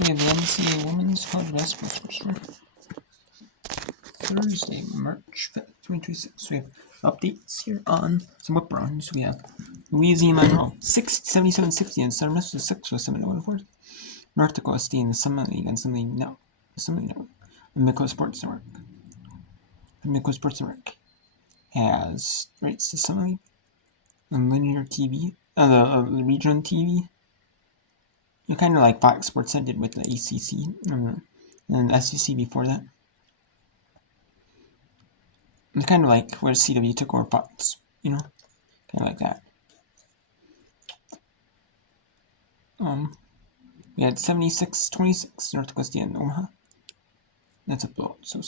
We have the NCAA Women's College Basketball Sports for Thursday, March 5th, 2026. We have updates here on some whip rounds. We have Louisiana Monroe 77-60 and Southern Miss 6 with 7-1 North Dakota State in the Summit League and Summit Network. The Midco Sports Network. The Midco Sports Network has rights to Summit League and linear TV, the regional TV. Kind of like Fox Sports did with the ACC and the SEC before that. It's kind of like where CW took over Fox, kind of like that. We had 76-26 North Dakota State and Omaha. That's a blowout. So,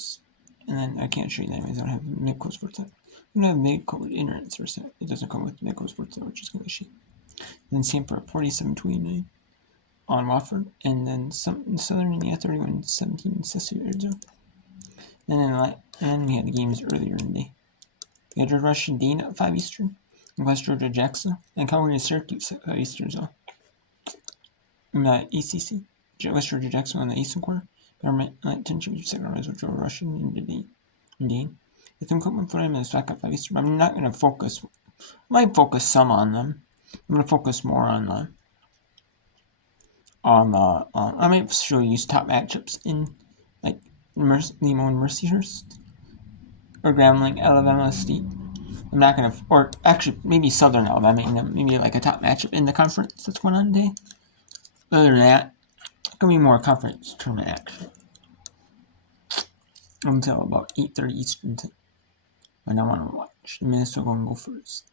and then I can't show you that anyways. I don't have Midco Sports. I don't have Midco Internet Source. It doesn't come with Midco Sports, which is going to shit. Then same for 47-29 on Wofford, and then Southern Indiana 31-17 Cecily, Arizona. And we had the games earlier in the day. We had George Washington Dane at 5 Eastern, and West Georgia Jackson, and California Syracuse at 5 Eastern as well. In the ACC, West Georgia Jackson on the Eastern quarter, Government 10 Championship second round with George Washington and Dane. The Tim Cookman for him is back at 5 Eastern. I'm not going to focus. I might focus some on them. I'm going to focus more on the. I might show you top matchups in like Nemo and Mercyhurst or Grambling, Alabama State. I'm not gonna, or actually maybe Southern Alabama, maybe like a top matchup in the conference that's going on today. Other than that, it's gonna be more conference tournament action until about 8:30 Eastern time. And I want to watch the Minnesota Golden Gophers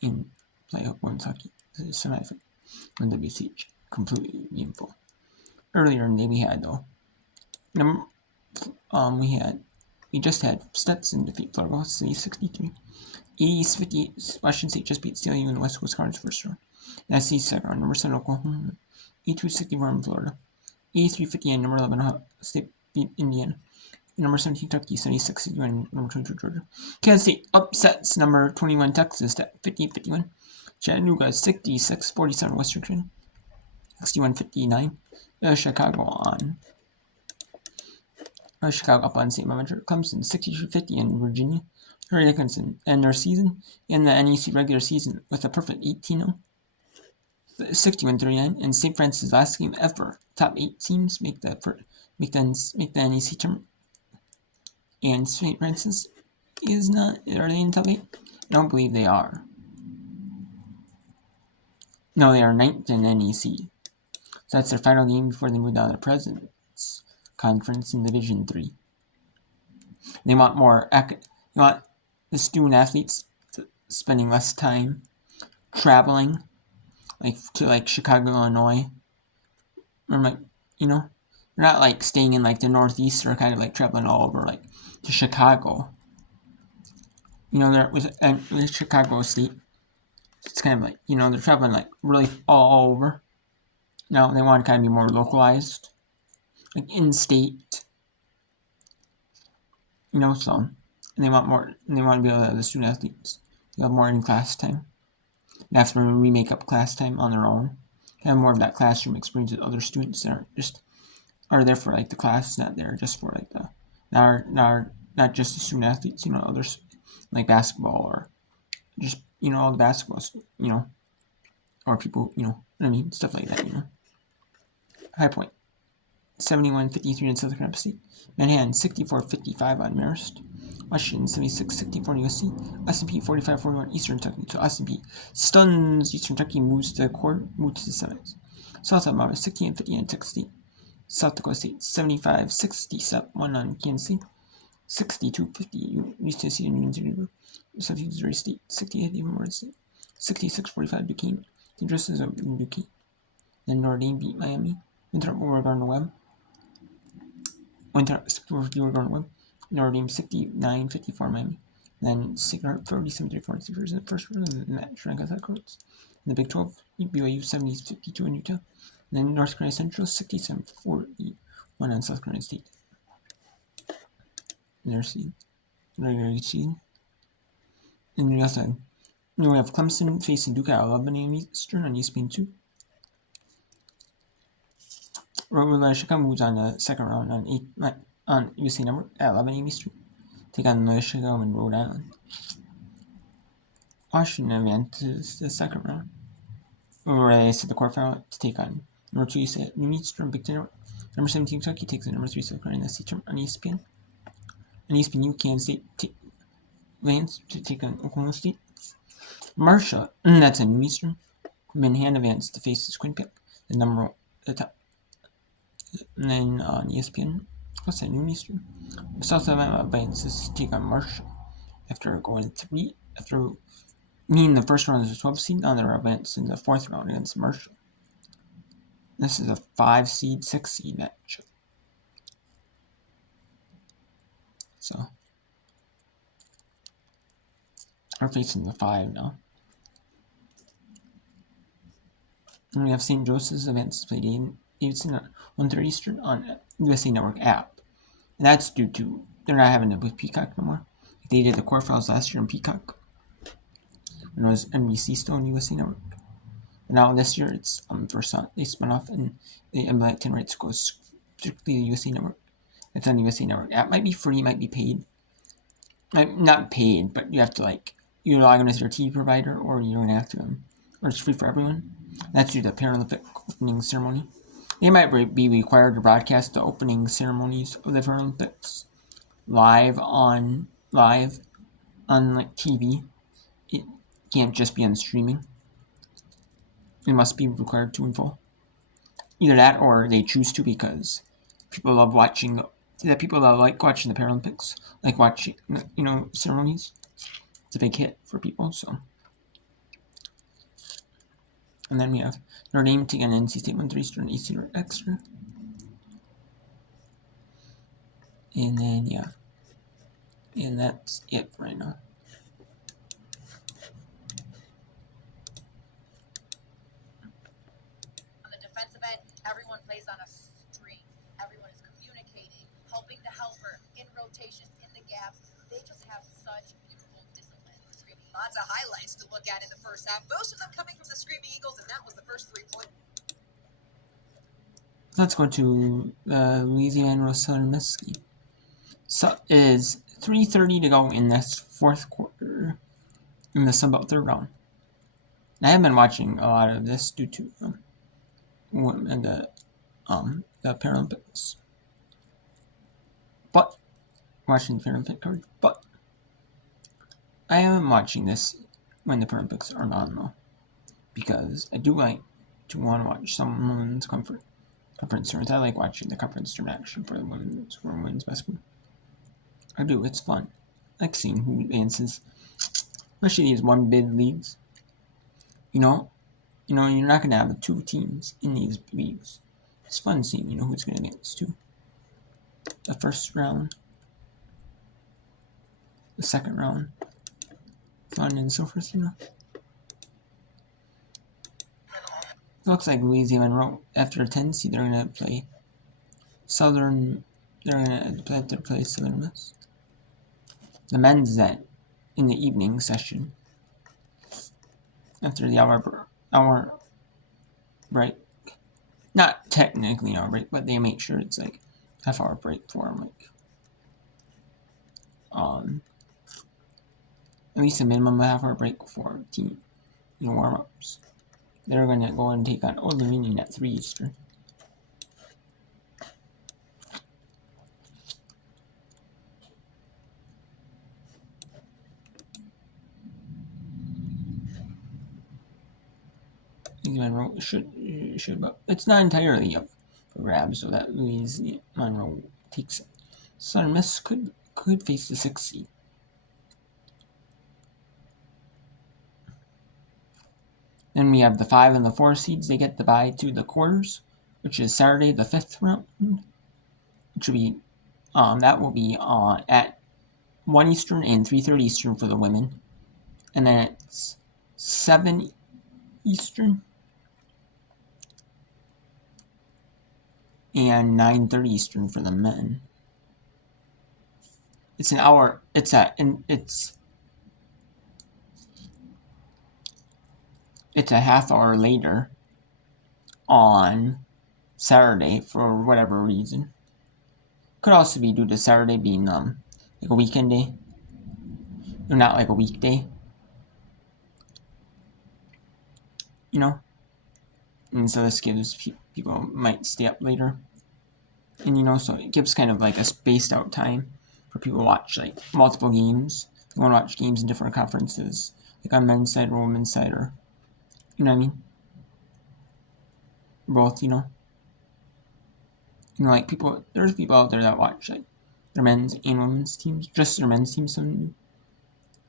in playoff women's hockey semifinal in WCH. Completely meaningful. Earlier in the day we had though. We just had Stetson defeat Florida City 63. East 58. Washington State just beat CLU in the West Coast Conference first round. SC second round. Number 7 Oklahoma. E2 64 in Florida. E3 58. Number 11 Ohio State beat Indiana. Number 17 Kentucky 76 and number 22 Georgia. Kansas State upsets number 21 Texas at 58-51. Chattanooga 66-47 West Virginia. 61-59. Chicago up on St. Bonaventure. Clemson 62-50 in Virginia. Hurry Dickinson end their season in the NEC regular season with a perfect 18-0. 61-39 and St. Francis last game ever. Top 8 teams make the NEC tournament. And St. Francis is not. Are they in the top 8? I don't believe they are. No, they are 9th in NEC. So that's their final game before they move down to the President's Conference in Division 3. They want more. They want the student athletes spending less time traveling, to Chicago, Illinois. Or they're not like staying in the Northeast or kind of like traveling all over to Chicago. They're with Chicago State. It's kind of they're traveling really all over. Now they want to kind of be more localized, in-state. So and they want more. And they want to be able to have the student athletes have more in-class time. They have to remake up class time on their own. Have more of that classroom experience with other students that are there for the class, not there just for the not just the student athletes. Others like basketball or just all the basketballs. Or people. Stuff like that. High Point 71-53 in South Carolina State. Manhattan 64-55 on Marist. Washington 76-64 on USC. S&P 45-41 Eastern Kentucky. So S&P stuns Eastern Kentucky, moves to the semis. South Alabama 16-50 on Texas State. South Dakota State 75-67 on Kansas State. 62-50 East Tennessee and Union City. South Missouri State 68 even more State. 66-45 Duquesne. The addresses of Duquesne. Then Notre Dame beat Miami. Winthrop over Gardner-Webb. Notre Dame 69-54 Miami. Then Sacred Heart 37-34 Sixers in the first round, and Matt Schrank got that courts. In the Big 12, BYU 70-52 in Utah. And then North Carolina Central 67-41 on South Carolina State. Their seed. Regular seed. And we have Clemson facing Duke at 11 a.m. Eastern on ESPN 2. Militia moves on the second round on USA Network at 11 a.m. Eastern. Take on Militia and Rhode Island. Washington advances the second round. Race to the quarterfinal to take on number 2 USA at noon Eastern. Big Ten Network. Number 17 Kentucky takes on number 3 South Carolina in the SEC tournament on ESPN. On ESPN, Kansas State lands to take on Oklahoma State. Marshall, that's a noon Eastern. Manhattan advances to face the Quinnipiac, the top. And then on ESPN, what's that, noon Eastern? South Alabama advances to take on Marshall after meaning the first round is a 12 seed. Now they're advanced in the fourth round against Marshall. This is a 5 seed, 6 seed matchup. So we're facing the 5 now. And we have St. Joseph's advanced to play Davidson at 1:30 Eastern on USA Network app. And that's due to they're not having it with Peacock no more. They did the quarterfinals last year on Peacock. When it was NBC still on USA Network. But now this year it's first on. They spun off and the NBA 10 rights goes strictly to USA Network. It's on the USA Network app. Might be free, might be paid. Not paid, but you have to you log in as your TV provider, or you're gonna have to or it's free for everyone. That's due to the Paralympic opening ceremony. They might be required to broadcast the opening ceremonies of the Paralympics live on TV. It can't just be on streaming. It must be required to in full. Either that, or they choose to because people love watching people that like watching the Paralympics, like watching ceremonies. It's a big hit for people. So, and then we have Notre Dame taking on NC State 1:3 Eastern, Eastern Extra, and then and that's it for right now. On the defensive end, everyone plays on a string. Everyone is communicating, helping the helper in rotations, in the gaps. They just have such beautiful discipline. Lots of highlights to look at in the first half. Most of them coming from the Screaming Eagles, and that was the first 3 points. Let's go to Louisiana Southern Miss game. So is 3:30 to go in this fourth quarter in the Sunbelt third round. And I have been watching a lot of this due to the Paralympics. But watching the Paralympic card. But I am watching this when the Paralympics are on though, because I do like to want to watch some women's conference tournaments. I like watching the conference tournament action for the women's basketball. I do. It's fun. I like seeing who advances, especially these one bid leagues. You're not gonna have 2 teams in these leagues. It's fun seeing who's gonna advance to the first round, the second round, fun and so forth. It looks like Louisiana Monroe after a 10 seed they're gonna play Southern. They're gonna play Southern Miss. The men's that in the evening session after the hour break. Not technically an hour break, but they make sure it's half-hour break for them, at least a minimum of half-hour break for team warm-ups. They're gonna go and take on Old Dominion at 3 Eastern. Monroe should, but it's not entirely up for grabs, so that Louisiana Monroe takes it. Southern Miss could face the 6th seed. Then we have the 5 and the 4 seeds. They get the bye to the quarters, which is Saturday, the 5th round, which will be that will be at 1 Eastern and 3:30 Eastern for the women, and then it's 7 Eastern and 9:30 Eastern for the men. It's an hour. It's a half hour later on Saturday for whatever reason. Could also be due to Saturday being like a weekend day, or not like a weekday. You know, and so this gives people might stay up later, and so it gives kind of like a spaced out time for people to watch like multiple games. They want to watch games in different conferences, like on men's side or women's side, or you know what I mean, both. Like there's people out there that watch like their men's and women's teams, just their men's teams. Some,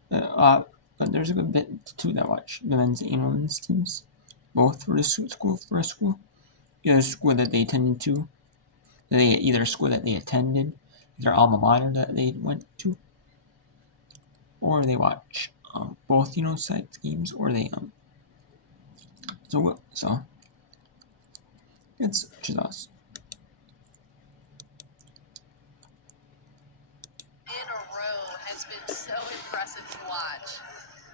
but there's a good bit too that watch the men's and women's teams, both for a school, either school that they attended to, either school that they attended, their alma mater that they went to, or they watch both sides games, or they so it's which is us. In a row has been so impressive to watch.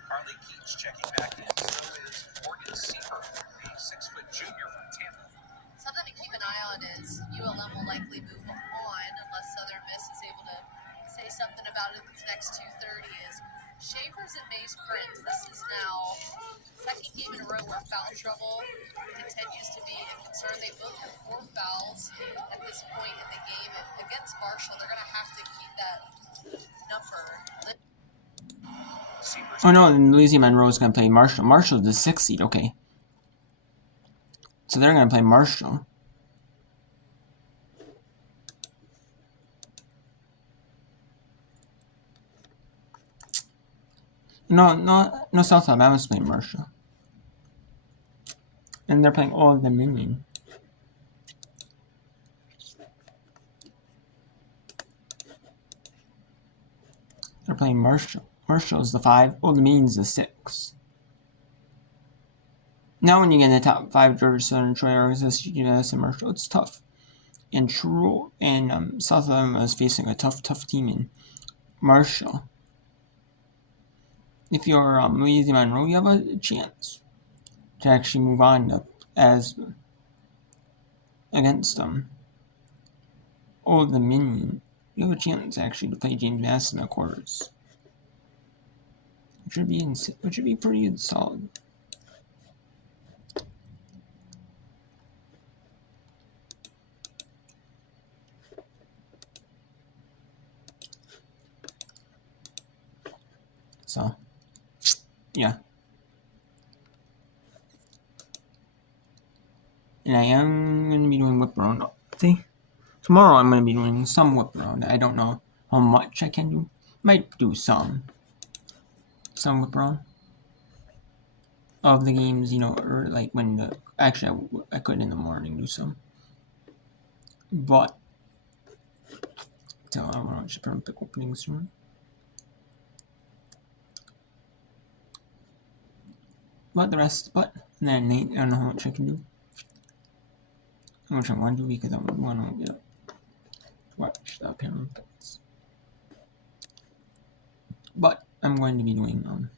Carly keeps checking back in. So is Morgan Sieber, a 6-foot junior from Tampa. Something to keep an eye on is ULM will likely move on unless Southern Miss is able to say something about it these next 2:30 is Schaefer's and Mays Prince. This is now second game in a row where foul trouble continues to be a concern. They both have 4 fouls at this point in the game. Against Marshall, they're going to have to keep that number. Oh no, and Louisiana Monroe is going to play Marshall. Marshall's the 6th seed, okay. So they're going to play Marshall. No, South Alabama's playing Marshall. And they're playing Old Dominion. They're playing Marshall. Marshall's the 5, Old Dominion's the 6. Now when you get in the top 5 Georgia Southern Troy Arkansas, UMass, and Marshall, it's tough. And True and South Alabama is facing a tough team in Marshall. If you're Louisiana Monroe, you have a chance to actually move on as against Old Dominion. You have a chance actually to play James Madison in the quarters, which would be pretty solid. So, yeah. And I am going to be doing whip around. See? Tomorrow I'm going to be doing some whip around. I don't know how much I can do. Might do some whip around of the games, or like when actually I could in the morning do some. But, so I don't know, I should probably pick opening soon. But and then I don't know how much I can do. How much I want to do because I want to watch the Paralympics. But I'm going to be doing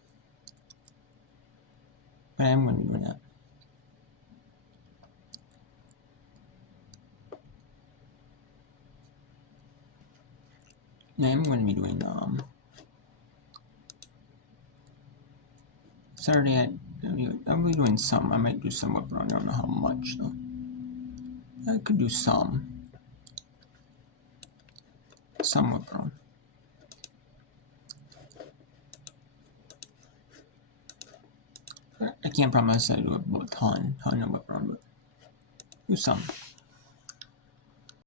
but I am going to be doing that. And I am going to be doing Saturday. I'll be doing some. I might do some whip around. I don't know how much though. I could do some whip around. I can't promise I do a ton of whip around, but do some.